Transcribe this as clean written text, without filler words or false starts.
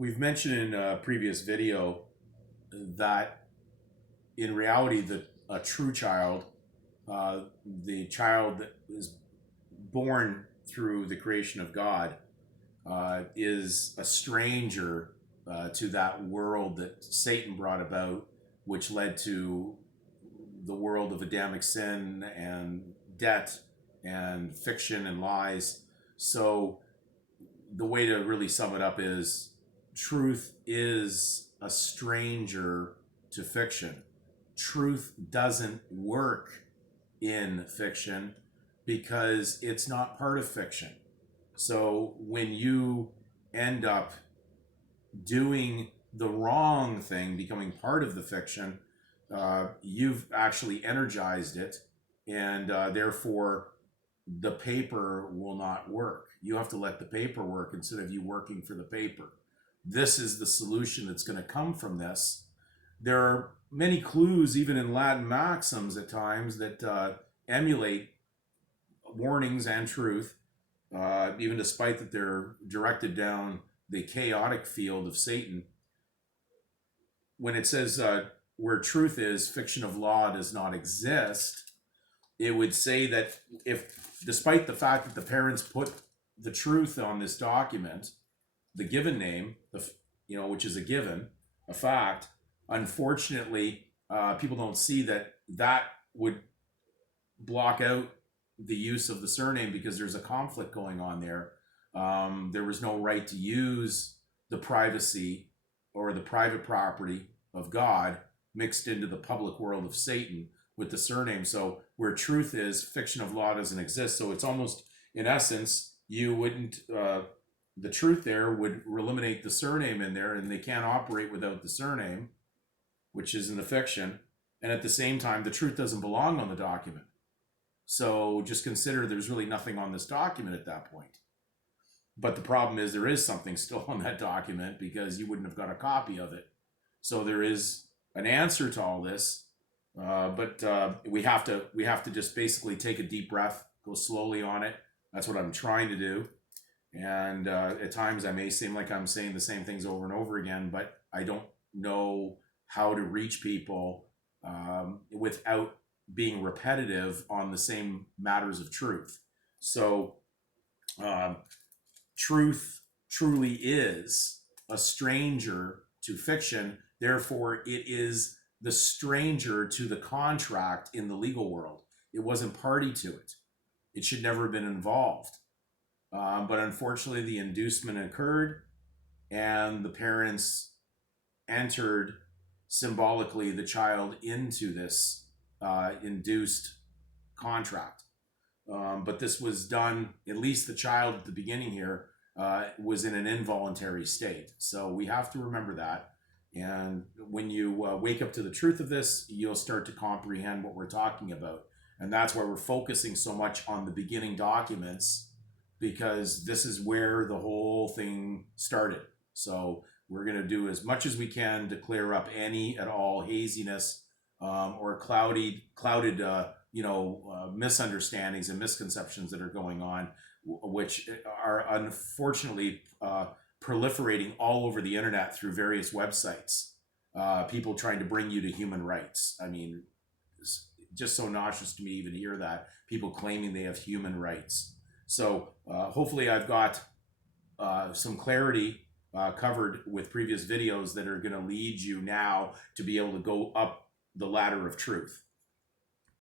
We've mentioned in a previous video that in reality, a true child, the child that is born through the creation of God, is a stranger to that world that Satan brought about, which led to the world of Adamic sin and debt and fiction and lies. So the way to really sum it up is truth is a stranger to fiction. Truth doesn't work in fiction because it's not part of fiction. So when you end up doing the wrong thing, becoming part of the fiction, you've actually energized it, and therefore the paper will not work. You have to let the paper work instead of you working for the paper. This is the solution that's going to come from this. There are many clues, even in Latin maxims at times, that emulate warnings and truth, even despite that they're directed down the chaotic field of Satan. When it says where truth is, fiction of law does not exist, it would say that if, despite the fact that the parents put the truth on this document, the given name, which is a given, a fact, unfortunately, people don't see that would block out the use of the surname because there's a conflict going on there. There was no right to use the privacy or the private property of God mixed into the public world of Satan with the surname. So where truth is, fiction of law doesn't exist. So it's almost, in essence, you wouldn't, the truth there would eliminate the surname in there, and they can't operate without the surname, which is in the fiction. And at the same time, the truth doesn't belong on the document. So just consider there's really nothing on this document at that point. But the problem is there is something still on that document because you wouldn't have got a copy of it. So there is an answer to all this, but we have to just basically take a deep breath, go slowly on it. That's what I'm trying to do. And at times I may seem like I'm saying the same things over and over again, but I don't know how to reach people without being repetitive on the same matters of truth. So truth truly is a stranger to fiction. Therefore, it is the stranger to the contract in the legal world. It wasn't party to it. It should never have been involved. But unfortunately, the inducement occurred, and the parents entered symbolically the child into this induced contract. But this was done, at least the child at the beginning here was in an involuntary state. So we have to remember that. And when you wake up to the truth of this, you'll start to comprehend what we're talking about. And that's why we're focusing so much on the beginning documents, because this is where the whole thing started. So we're going to do as much as we can to clear up any at all haziness or clouded misunderstandings and misconceptions that are going on, which are unfortunately proliferating all over the internet through various websites. People trying to bring you to human rights. I mean, it's just so nauseous to me even to hear that. People claiming they have human rights. So hopefully I've got some clarity covered with previous videos that are going to lead you now to be able to go up the ladder of truth.